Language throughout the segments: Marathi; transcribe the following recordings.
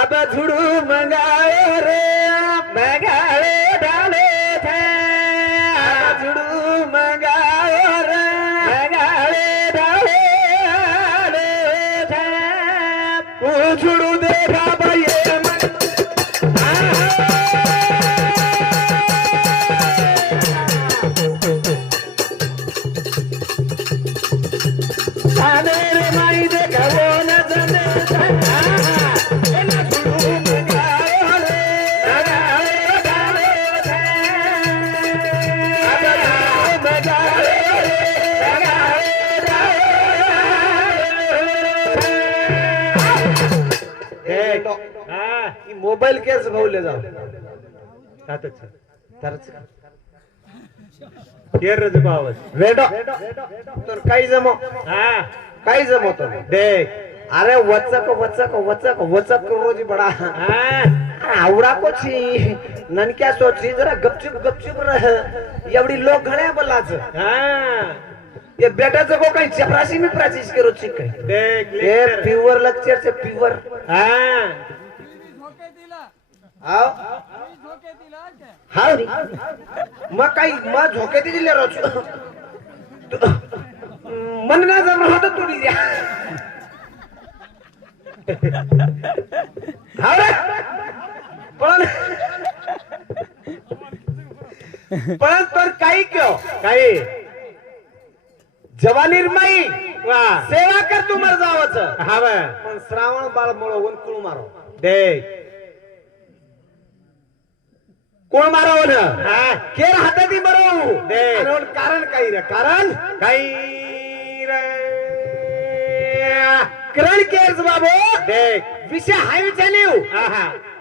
अब झुड़ू मंगाए रे मंगाए डाले थे अब झुड़ू मंगाए रे मंगाए डाले थे वो झुड़ू देखा भाई रे माई देखा वो न जाने मोबाईल केस भाऊले जाऊ वेडो तर काही जमो काही जमवतो देख अरे वचक वचक वचक वचक रोजी बडा आवडा कोची ननक्या सोची जरा गपचूप गपचूप रह एवढी लोक घड्या बल्लाच ये बेटाचं को काही चपराशी मी प्राचीस करो चिक देख ये प्युअर लेक्चर से प्युअर हाव हाव मग काही मग झोके दिले रोज मन ना जमा होत तू द्या हाव रे पण तर काही क्यों काही जवानीर माई वा सेवा कर तू मर जावच हाव पण श्रावण बाळ मळवून कुळ मारो देख कोण मारव ना केर हाताती मरवू कारण काही रे कारण काही करण केस बाबू देख विषय हाय विचारलीव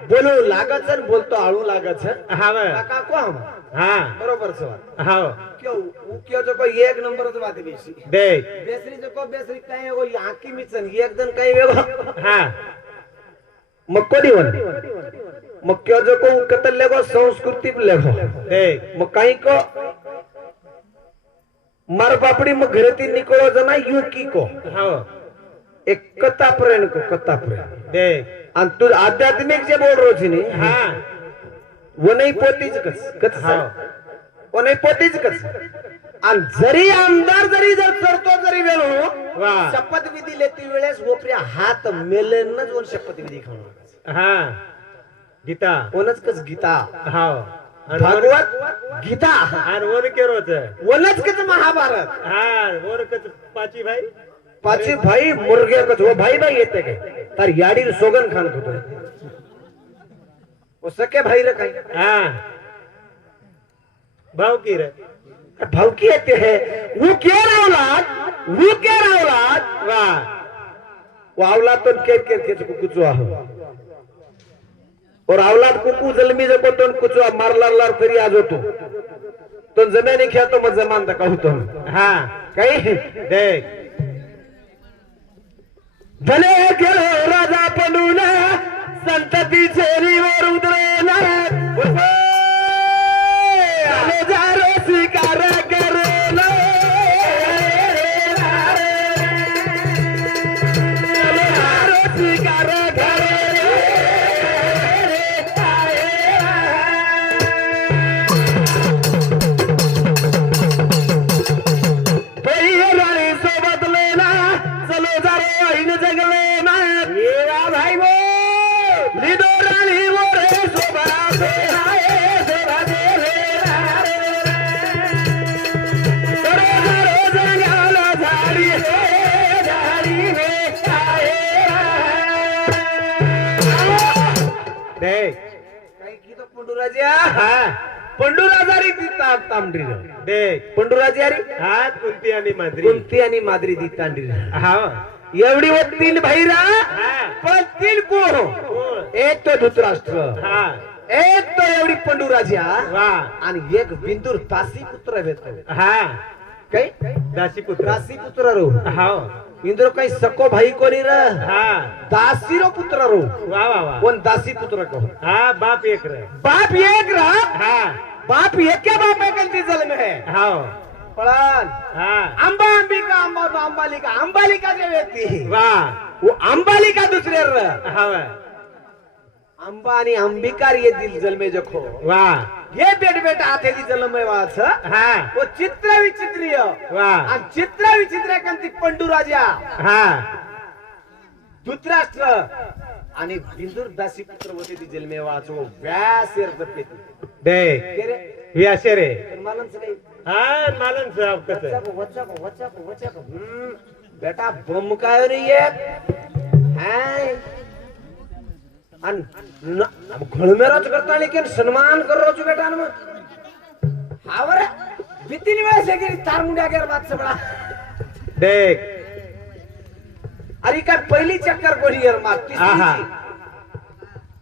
बोलू लागत बोलतो आळू लागत काका को हम बरोबर सवाल क्यों जो को एक नंबर जो बात बेसी देख बेसरी जो को बेसरी काय एगो आकी मिचन एक जन काय वेगो मग कोणी वन मग क्यों जो को कतल लेगो संस्कृती लेगो देख मग काही को मार बापडी मग घरेती निकोळो जना युकी को एक कथा प्रेम को कथा प्रेम देख आणि तू आध्यात्मिक जे बोल रोजी ने वो नाही पोतीच कस वो नाही पोतीच कस आणि जरी आमदार जरी जर करतो जरी वेळो शपथविधी लेती वेळेस वोपऱ्या हात मेलेनच वन शपथविधी खाणार गीता कोणच कस गीता हाव भागवत गीता आणि वन केरोच वनच कस महाभारत वर कस पाची भाई मुर्गे कस वो भाई भाई येते काय तर याडी सोगन खान होतो वो सके भाई रे काय भाव की रे भाव की येते है वो के औलाद वाह वो औलाद तो के कुचो आहो और औलाद कुकू जलमी जको तो कुचो मारलार तरी आज होतो तो जमेने खेळतो मग जमान तका होतो काही देख भले गेलो राजा पडून संतती चेरीवर उतरला जारो स्वीकार करेला स्वीकार पंडूराजारी तांबडी देख पंडूराजारी कुंती आणि माद्री दी तांडी एवढी वो तीन भैरा पण तीन कोण एक तो धृतराष्ट्र एक तो एवढी पंडूराजा आणि एक बिंदूर तासी पुत्र भेटतो काही दासी पुत्र रो हाव इंद्र काही सको भाई कोणी र हा दासी रो पुत्र रो वा वा वा कोण दासी पुत्र को हा बाप एक रे बाप एक रा हा बाप एक क्या बाप है गलती जल में हाव पळान हा अंबा अंबिका अंबा अंबालिका अंबालिका जे व्यक्ती वा वो अंबालिका दुसरे र हाव अंबा आणि अंबिकार ये दिल जल में जखो वा ये बेटा आथेली जल में वाच हा वो चित्र विचित्रीय वा आणि चित्र विचित्र कंती पंडू राजा हा धृतराष्ट्र आणि बिंदुर दासी पुत्र होते ती जेल में वाचो व्यासेर जपेती देख के रे व्यासे रे मालूम से काही हा मालूम साहब कसं वचा बेटा बम काय रे ये हाय अन घळमेराच करता लेकिन सन्मान कर रो बेटा न हावर बितिनी वेळ से गेली तार मुंड्या गेर बात सबळा देख अरे काय पहिली चक्कर कोणी यार मारती आहा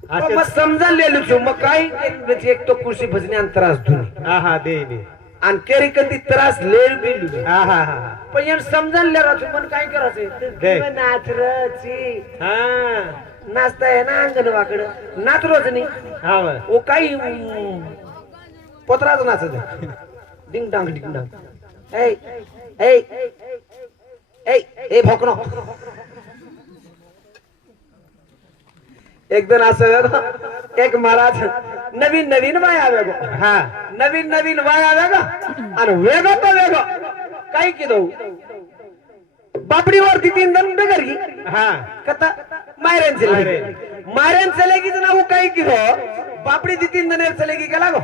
तो मग समजा लेलो छु मग काय एक तो कुर्सी भजने अंतरास धुनी आहा दे दे आणि केरी कधी त्रास लेल बिल आहा पण यार समजन ले राहतो पण काय करायचं नाचरची हा नाचता है ना अंगण वाकड नाच रोज नाही हाव वो काही पत्राच नाचत आहे डिंग डांग ए ए ए ए भोकनो एक दिन असं एक महाराज नवीन नवीन वाय आवे गो हा नवीन नवीन वाय आवे गो आणि वेगो तो वेगो काय किदो बापडीवर ती तीन जण बेगर की हा कता मायरेन चलेगी जना वो काय किदो बापडी ती तीन जण चलेगी गेला गो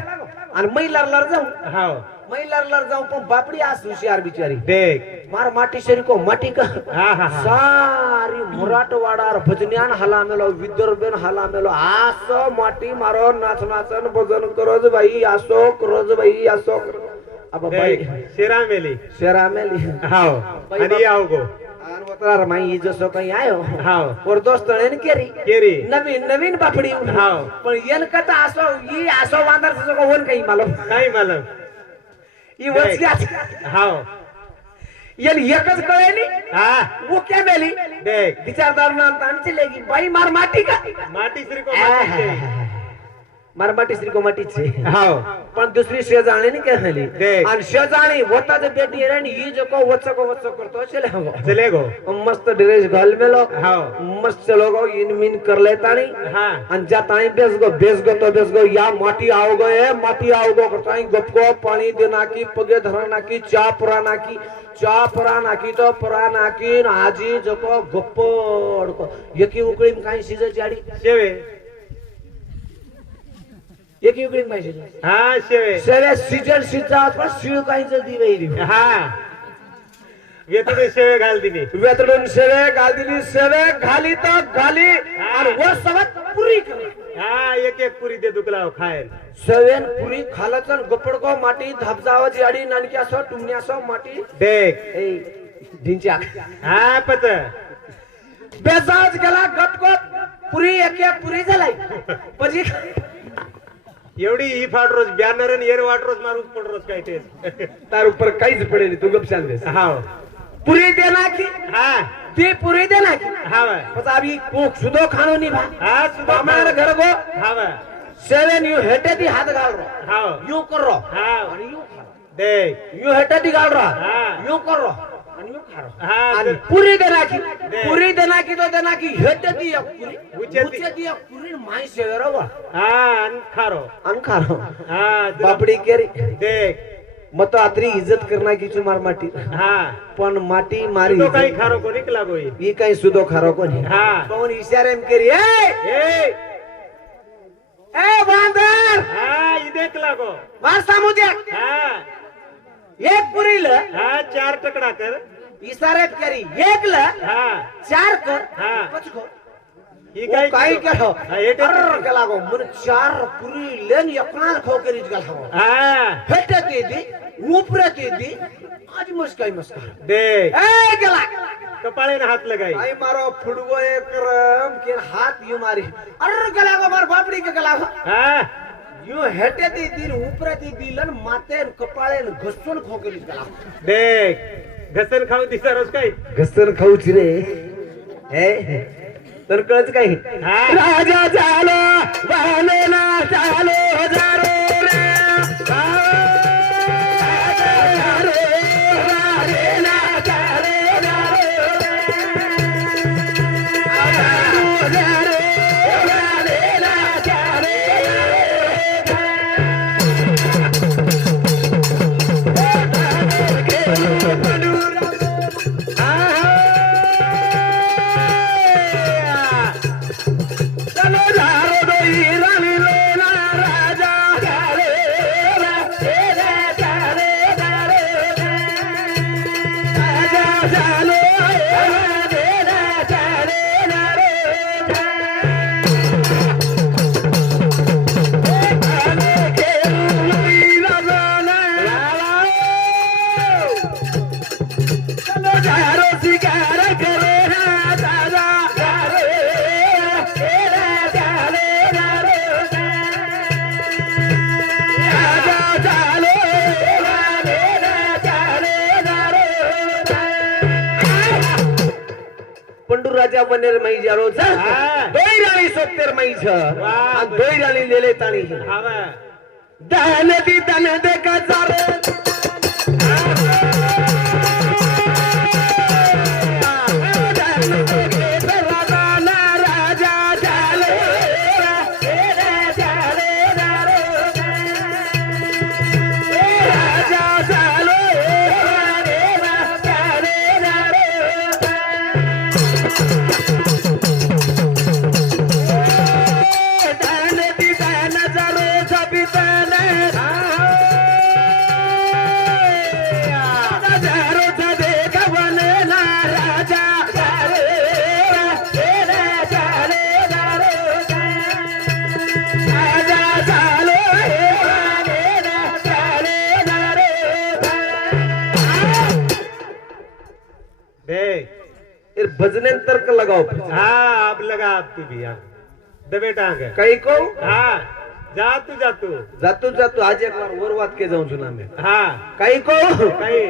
आणि महिलार जाऊ हाव महिलार जाऊ पण बापडी आस हुशियार बिचारी देख मार माटी शरी को माटी का हा सारी मराठवाडार भजन्यान हाला मेलो विदर्भेन हाला मेलो आसो माटी मारो नाच नाचन भजन करोज भाई आसो करोज भाई आसो अब भाई शेरा मेली हाव आणि आओ गो आन वतरार माई जसो काही आयो हाव और दोस्तळेन केरी नवीन नवीन बापडी हाव पण येन कथा आसो ई आसो वांदर सो को वन काही मालूम नाही मालूम ई वचल्याच हाव येन एकच कळेली हा वो क्या मेली देख विचारदार नाम तान चलेगी भाई मार माटी का माटी श्री को माटी से मार माटी श्री को माटी से हाव पण दुसरी शेजाणी नाही कहली देख आणि शेजाणी होता जे बेटी रे ही जो को वच्चो करतो चले गो मस्त ड्रेस घाल मेलो हाव मस्त चलो गो इन मिन कर लेतानी हा आणि जातानी बेस गो या माटी आओ गो ए माटी आओ गो करताई गप को पाणी देना की पगे धरना की चा पुराना की चा पुराना की तो पुराना की आजी जो को गप्पड को यकी उकळी काय शिजे जाडी शेवे एक उकळी काय शिजे हा शेवे शेवे सीजन सीजा पण शिव काय जदी वेरी हा वेतडे शेवे घाल दिली वेतडून शेवे घाल दिली शेवे घाली तो घाली आणि वो सवत पुरी कर हा एक पुरी दे दुकलाव खाय सेवन पुरी खालचन गपड को माटी धापजाव जाडी नानकी असो टुमनी असो माटी देख ए ढिंच्या हा पत बेजाज गेला गप को पुरी एक पुरी झालाई पजी एवढी ही फाट रोज बॅनर आणि एर वाट रोज मारूच पड रोज काय ते तार ऊपर काहीच पडेल तू गप शांत बेस हाव पुरी देना की हा ती पुरी देना की हाव बस अभी कोक सुदो खानो नहीं भा हा सुद्धा हमारे घर को हाव सेवन यू हेटे दी हाथ गाल रो हाव यू कर रो हाव आणि यू खा देख यू हेटे दी गाल रो हा यू कर रो आणि यू खा रो हा आणि पुरी देना की तो देना की हेटे दी पुरी उचे दी पुरी माई सेवेरो बा हा अन खारो अन खा रो हा बापडी केरी देख मत आत्री इज्जत करना की चुमार माटी हा पण माटी मारी तो काही खारो को निकला गोई ई काही सुदो खारो कोणी हा कोण इशारे में केरी ए बांदर हा ई देख लागो मार सामुद्या हा एक पुरी ल हा 4 टकड़ा कर इशारे करी एक ल हा 4 कर हा पचको ई काय काय करो हा एक के लागो मन 4 पुरी लेन यकाल खो करी गल हो हा हेटे दी ऊपर दी आज मस्काई मस्का देख ए गेला कपाळे ने हाथ लगाई आई मारो फुडगो एक रम के हाथ यू मारी अरे गला को मार बापड़ी के गला हा यो हेटे ती उपरा ती लन माते कपाळे घसून खोकेली त्याला देख घसन खाऊ दिसा रोज काय घसन खाऊची रे हे तर कळच काही राजा झालो वालेला झालो हजारो रे राजा बनेर मई जारो छ दोई रानी सोतेर मई छ आ दोई रानी लेले तानी हावा दान दी तन दे का जारे राजा जाले भजने तर्क लगाओ हाँ अब लगा अब तू भी हाँ दबे टांग कहीं को हाँ जातू जातू जातू जातू आज एक बार और बात के जाऊं सुना मैं हाँ कहीं को कहीं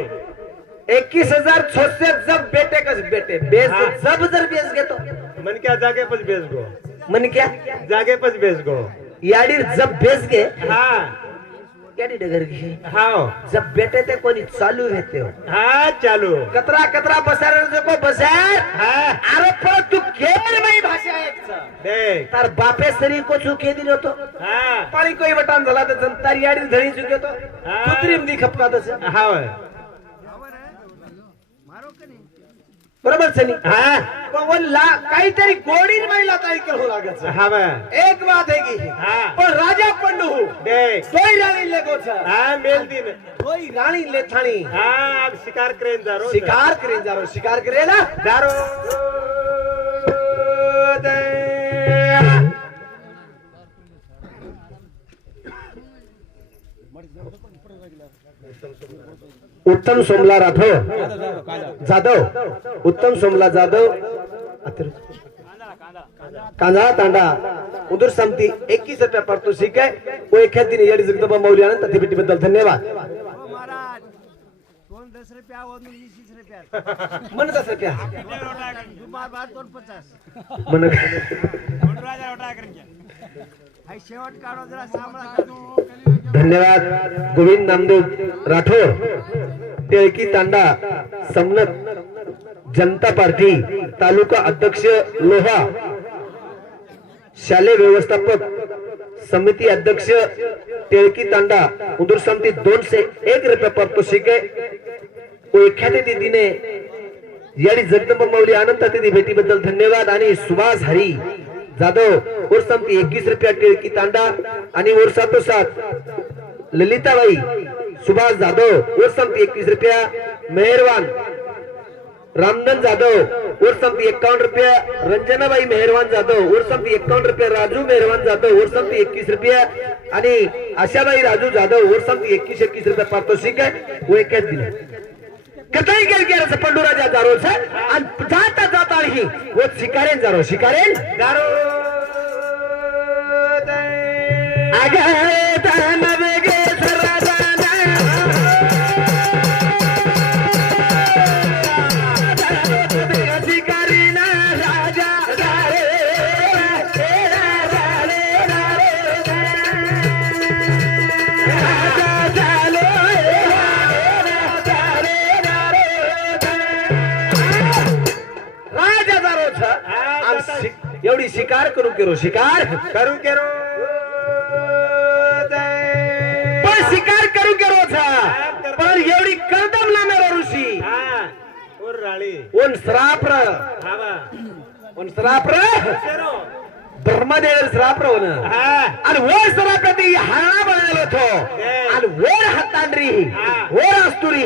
21,600 जब बेटे का बेटे बेच हाँ। जब जर बेच गए तो मन क्या जागे पच बेच गो मन क्या जागे पच बेच गो याडी जब बेच गए हाँ याडी डगर की हाँ जब बेटे ते कोणी चालू रहते हो हाँ चालू कतरा कतरा बसार को बसार हाँ अरे पण तू केर मई भाषा एक देख तार बापे सरी को चुके दिलो तो हाँ पाणी कोई बटान झाला तर जनता याडी धणी चुके तो हाँ। कुत्रीम दी खपका तस हाँ बरोबर छनी हाँ पण वल्ला काहीतरी गोडीन महिला ताई करू लागत हाँ एक बात है की हाँ पण राजा पंडू देख तोय राणी लेगो छ हाँ मेल दिन तोय राणी लेथाणी हाँ अब शिकार करें जा रो शिकार करे जारो शिकार करे ना जारो उत्तम सोमला राठोड जाधव उत्तम सोमला जाधव कांदा तांडा उदूर समती 21 रुपया पारितोषिक आहे वो एक दिन येडी जगदंबा मौली आनंद तथेपेटी बद्दल धन्यवाद महाराज 10 रुपया और 20 रुपया मन 10 रुपया दुबार बार 50 मन राजा उठा करके हाय शेवट काढो जरा सांभाळा काढू धन्यवाद गोविंद नामदेव राठोड टेळकी तांडा समनत जनता पार्टी तालुका अध्यक्ष लोहा शालेय व्यवस्थापक समिती अध्यक्ष टेळकी तांडा उदूर समिती 201 रुपये पारितोषिक आहे वो एखाद्या तिथीने याडी जगदंबा मौली अनंत तिथी भेटीबद्दल धन्यवाद आणि सुभाष हरी जाधव और समिती 21 रुपया टेळकी तांडा आणि और साथ ललिताबाई सुभाष जाधव और समिती 21 रुपया मेहरवान रामधन जाधव और समिति 51 रुपया रंजनाबाई मेहरवान जाधव और समिति 51 रुपया राजू मेहरवान जाधव और समिति 21 रुपया आणि आशाबाई राजू जाधव और समिति 21 रुपया पारितोषिक आहे वो एक दिन कतई गेल गेला से पंडू राजा जारो से आणि जाता जाता ही वो शिकारेन जारो आगे धन वेगे राजाना अधिकारी ना राजा झाले राजा झालो राजा झालो एवढी शिकार करू केरो शिकार करू केरो पण शिकार करू केरो पण एवढी कर्दम ना मेरो ऋषी और राळी ओन श्राप्र हावा ओन श्राप्र केरो ब्रह्मदेव श्राप्र होन आणि वर श्राप्रती हळा बनलेलो थो आणि वर हातांड्री वर अस्तुरी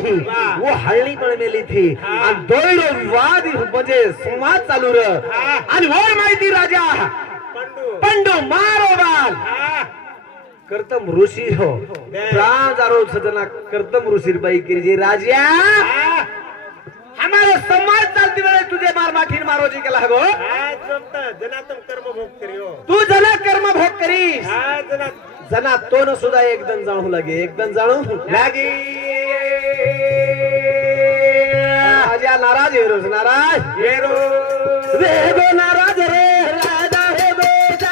वो हळणी बनलेली थी आणि दोयरो विवाद म्हणजे संवाद चालू र आणि वर माहिती राजा पंडू मारो बाल कर्तम ऋषी हो प्राण जारो सजना कर्तम ऋषी बाई की राजा हमारो समाज चालती वेळे तुझे मार माठीन मारोजी केला गो जनातम कर्म भोग करियो तू जना कर्म भोग करीस जना जना तो न सुद्धा एकदम जाणू लागे एकदम जाणू लागी राजा नाराज हे रोज नाराज येरो वेगो नाराज रे राजा हे बेटा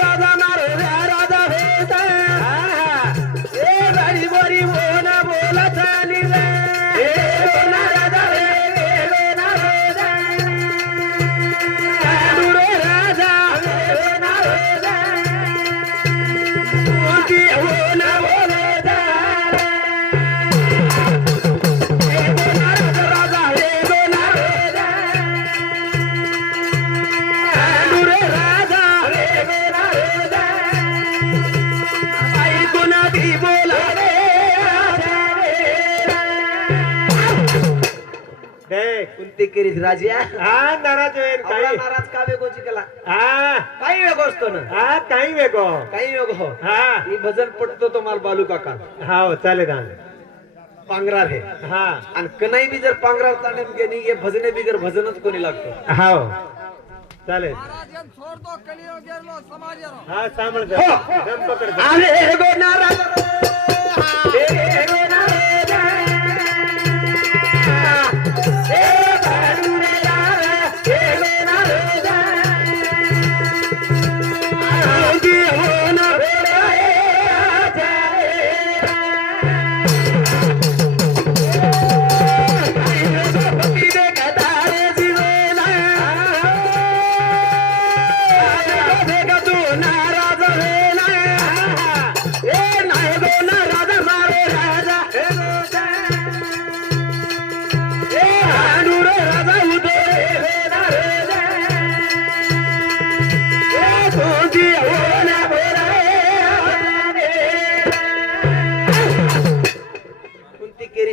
राजा मारे राजा बेटा ए बरी बरी बोना बोला चाली रे राजा रे राजा कुंती केरीस राजा नाराज होईल काही नाराज का वेगोची केला हा काही वेगो असतो ना काही वेगो काही वेगो हो हा ही भजन पडतो तो माल बालू काका हा चालेल पांगरार हे हा आणि कनाई बी जर पांगरार ताणे गेली हे भजने बिगर भजनच कोणी लागतो हा चालेल महाराज एम छोड़ दो कलियो गेलो समाजरो हा सांभाळ हो. दम पकड अरे गो नाराज हे गो नाराज हे बालू रे नाराज हे गो नाराज आजी हो ना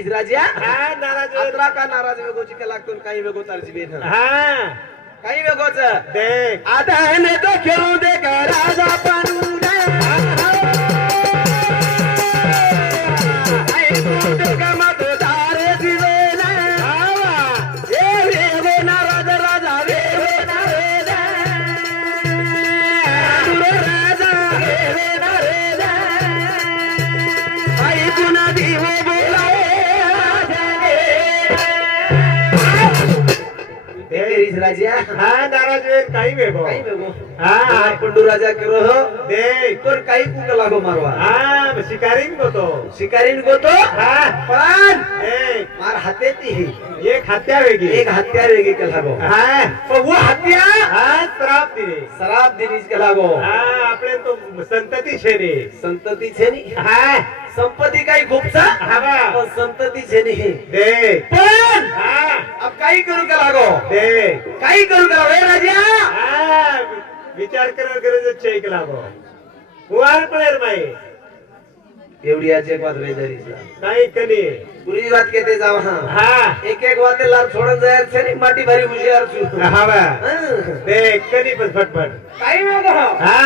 राजा हा नाराज होईल अतरा का नाराज वेगोची के लागतो काही वेगो तारची बेन हा काही वेगोच देख आता हने तो खेळू दे का राजा बनू दे आई तू का मत दारे जीवेला आवा ए वेगो नाराज राजा वेगो नाराज राजा वेगो नाराज आई पुन्हा दिवो राजा हा नाराज होईल काही वेगो काही वेगो हा पंडू राजा केरो हो देख तर काही कुक लागो मारवा हा शिकारी होतो शिकारीन गोतो हा पण ए मार हाते ती एक हत्या वेगळी एक हत्यार वेगळी के लागो हा पण वो हत्या हा श्राप दिले शराब दिनीच के लागो हा आपले तो संतती शेरी संतती छे नी हा संपत्ती काही खूपसा हवा पण संतती छे नी देख पण हा अब काही करू के लागो देख काही करू के लागो ए राजा हा विचार करायला गरज आहे की लागो वार पडेल बाई एवढी आज एक बात वेदारीचा नाही कनी पुरी बात कहते जाओ हाँ हा एक एक बात लार छोड़न जायर छे नी माटी भरी होशियार छु हवा हं. देख कनी पण फटफट काही वेगो हा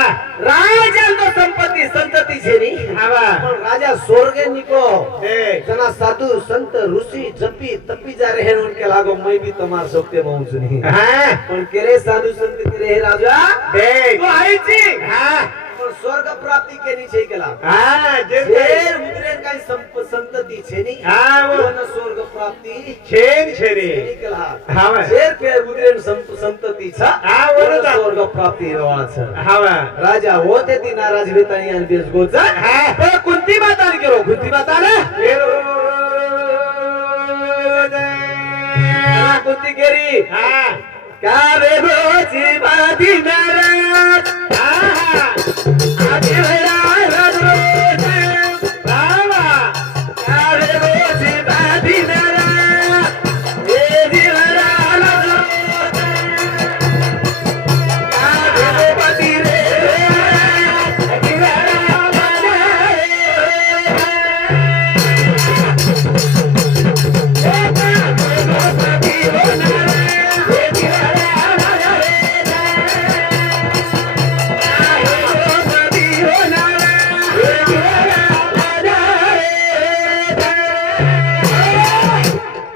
राजा तो संपत्ती संतती छे नी हवा पण राजा स्वर्गे निको देख जना साधु संत ऋषि जपी तपी जा रहे हैं उनके लागो मैं भी तुम्हार सत्य माहूं सुनी हा पण केरे साधु संत केरे हे राजा देख तो आई छी हा पण પણ સ્વર્ગ પ્રાપ્તિ કેની છે કેલા હા જે શેર ઉતરે કઈ સંતતિ છે ની હા વો ઓને સ્વર્ગ પ્રાપ્તિ છેન છેરી કેની કેલા હા શેર ફેર ઉતરે સંતતિ છે હા ઓને સ્વર્ગ પ્રાપ્તિ હોવા છે હા રાજા હોતે તી નારાજ વેતાણી અને બેસ ગોચા હા પણ કુંતી માતાને કેરો કુંતી માતાને કુંતી કેરી હા કારે ગોચી બાધી નારાજ હા આજે વેરા રજરો બાવા કારે ગોચી બાધી નારાજ એ જીવરા રજરો કારે પતિ રે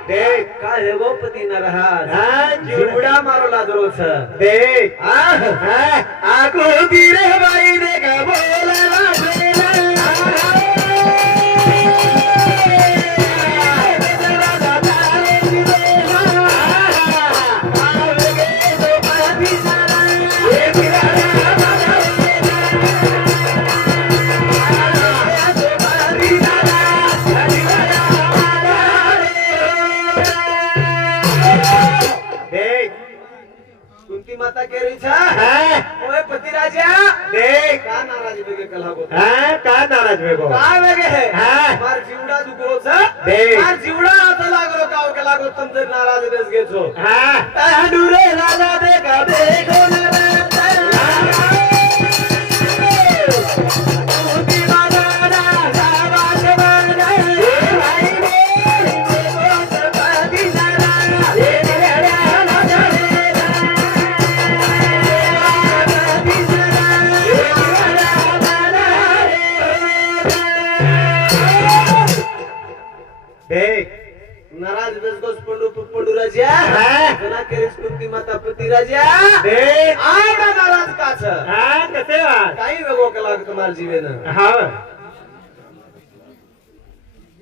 દેખ કાહે ગોપતિ ન રહા હા જીવડા મારો લાદરો છે દેખ હા આકો ધીરે ભાઈ દે કા બોલા દેખ કુંતી માતા કેરી છે હા ઓય પતિ રાજા દેખ કા નારાજ બેગે કલાગો હા કા નારાજ ભેગો કા વેગે હે હા. માર જીવડા દુખો છે દેખ. માર જીવડા તો લાગરો કાવ કે લાગો તમ તે નારાજ બેસ ગે છો હા તાડુરે રાજા દે કા દેખો નારાજ કુંતી માતા રાજા વાજવાના હે ભાઈ બોલ પતિ નારાજ એ રાજા દેખ નારાજ બેસ ગો पंडू राजा હા जना केरीस कुंती माता पति राजा દેખ आवडा नाराज का छ હા કસે વાત काही वेगो केला तुम्हार जीवन હા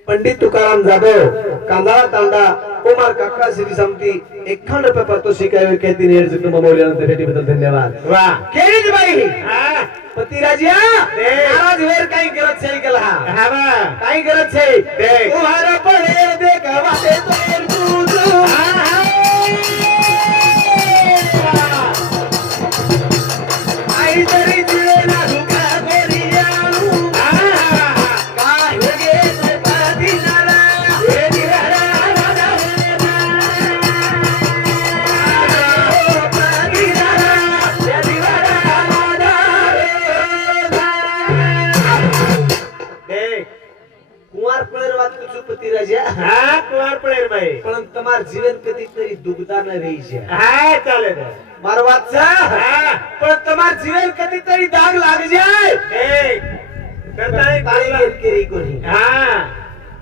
पंडित तुकाराम जाधव कांदाळा तांडा कुमार काका श्री समती 51 रुपये पारितोषिक आहे कहती नेर से तुम मौल्यानंतर भेटीबद्दल धन्यवाद વાહ केरीज बाई હા पति राजा नाराज वेर काही गरज छै केला હા વા काही गरज छै देख. तुम्हारा पडे देखवा दे तोर तुझ आई तरी जिवेना दुका गोरियानु काय होगे ते पति नारा हे दिवारा राजा पति नारा हे दिवारा દેખ कुमार पळेर વાત કુછ પતિ રાજા હા કુંવર પડેર ભાઈ પણ તમાર જીવન કદી તરી દુગતા ન રહી છે હા ચાલે દે માર વાત છે હા પણ તમાર જીવન કદી તરી દાગ લાગ જાય દેખ કરતા તારી ગેર કેરી કોની હા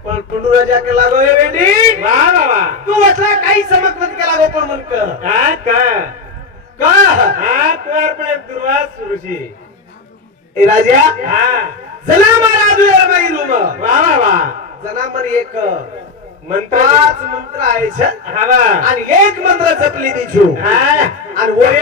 પણ पंडू राजा के लागो ए बेटी વાહ વાહ વાહ तू असला काही समज मत के लागो पण मन कर હા કા का હા કુંવર પડેર दुर्वास ऋषी ए राजा હા जना मारा दुयर बाई रूम વાહ વાહ વાહ जना मन एक મંત્ર 5 મંત્ર आहे છે હા વાહ आणि एक मंत्र जपली दीछु હા आणि वर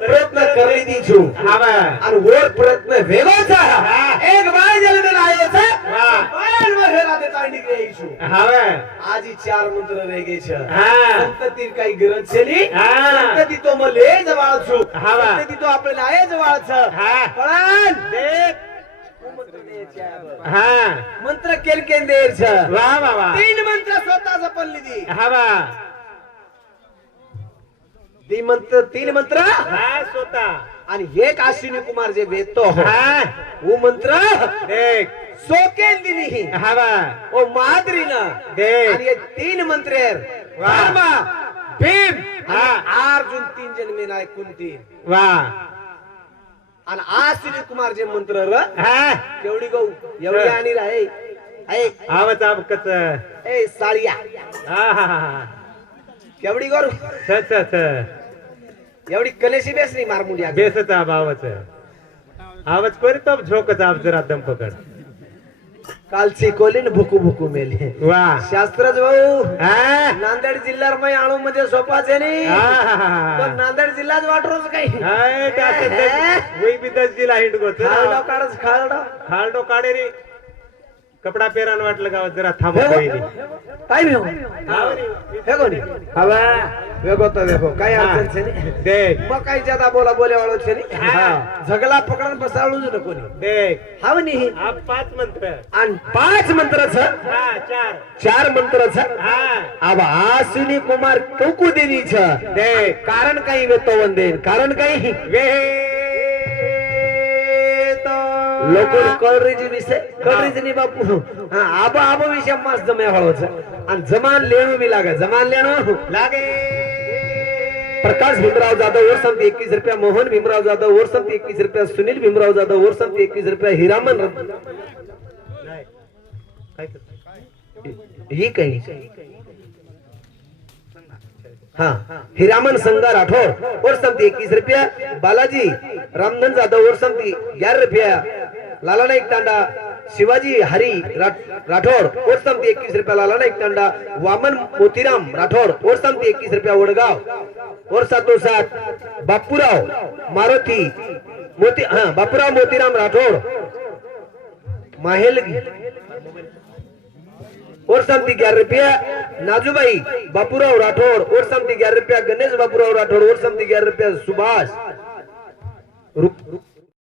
प्रयत्न करली दीछु હા વાહ आणि वर प्रयत्न वेगो છે હા. एक बाय जलमे आयो છે વાહ बाय वघेरा दे तांडी गई छु હા વાહ आज ही 4 मंत्र रह गए છે હા संतती काही गरज છે ની હા संतती तो मले जवळ छु हा वा. संतती तो आपल्याला आहे जवळ छ હા पण દેખ मंत्र द्यायचे आहे. હા मंत्र केल केंदेर छ વાહ વાહ વાહ 3 मंत्र स्वतः जपली दी હા વાહ ती मंत्र 3 मंत्र હા સોતા आणि एक अश्विनी कुमार जे वेतो હા वो मंत्र દેખ सोकेल दिनी હા વાહ ओ माद्री ना देख. आणि हे 3 मंत्र वा. धर्मा भीम हा. आणि अर्जुन 3 जण मेला कुंती વાહ आणि अश्विनी कुमार जे मंत्र र હા केवढी गौ एवढी आणि राहे ऐक આવત આવ કચ ए साळिया હા હા હા केवढी गौर છ છ છ एवढी कलेशी बेसरी मारमुंडिया બેસતા આવ આવત आवाज करीत झोकच आप जरा दम पकड काल शिकवली ना भुकू भुकू मेले वा शास्त्रज भाऊ हा? नांदेड जिल्ह्यावर मै आणू म्हणजे सोपाच आहे नाही हा. पण नांदेड जिल्हाच वाटरोच काही हाय, त्या सध्या वही बी 10 जिल्हा हिंड गोत खालडो काढच खालडो खालडो काढे रे कपडा पेरान वाटलं गावात जरा थांबा पहिली. काय भेव हाव रे. हे कोणी हवा वेगो तो वेगो काय हा. अडचण छे नाही देख मग काय ज्यादा बोला बोले वाळो छे नाही हा. झगला पकडून बसाळू न कोणी देख हाव नाही आप 5 मंत्र आणि 5 मंत्राचं हा 4 4 मंत्राचं हा अब आसुनी कुमार कौकु देवी छ देख कारण काही वेतो वंदेन कारण काही वे तो लोक कळरीची विषय कळरीची नाही बापू हा आबा आबा विषय मस्त जम्या हळवच आणि जमान लेणू मी लागा जमान लेणू लागे प्रकाश भीमराव जाधव वर संत 21 रुपया मोहन भीमराव जाधव वर संत 21 रुपया सुनील भीमराव जाधव वर संत 21 रुपया हिरामन नाही काय करताय ही काही हाँ हिरामन संगा राठौर और संत 21 रुपया बालाजी रामधन जाधव और संत 11 रुपया लाला नाईक तांडा शिवाजी हरी राठौर और संत 21 रुपया लाला नाईक तांडा वामन मोतीराम राठौर और संत 21 रुपया वडगाव और साथ बापूराव मारुती बापूराव मोतीराम राठौर माहेलगी और समती 11 रुपया नाजूबाई बापूराव राठौर और समती 11 रुपया गणेश बापूराव राठौर और समती 11 रुपया सुभाष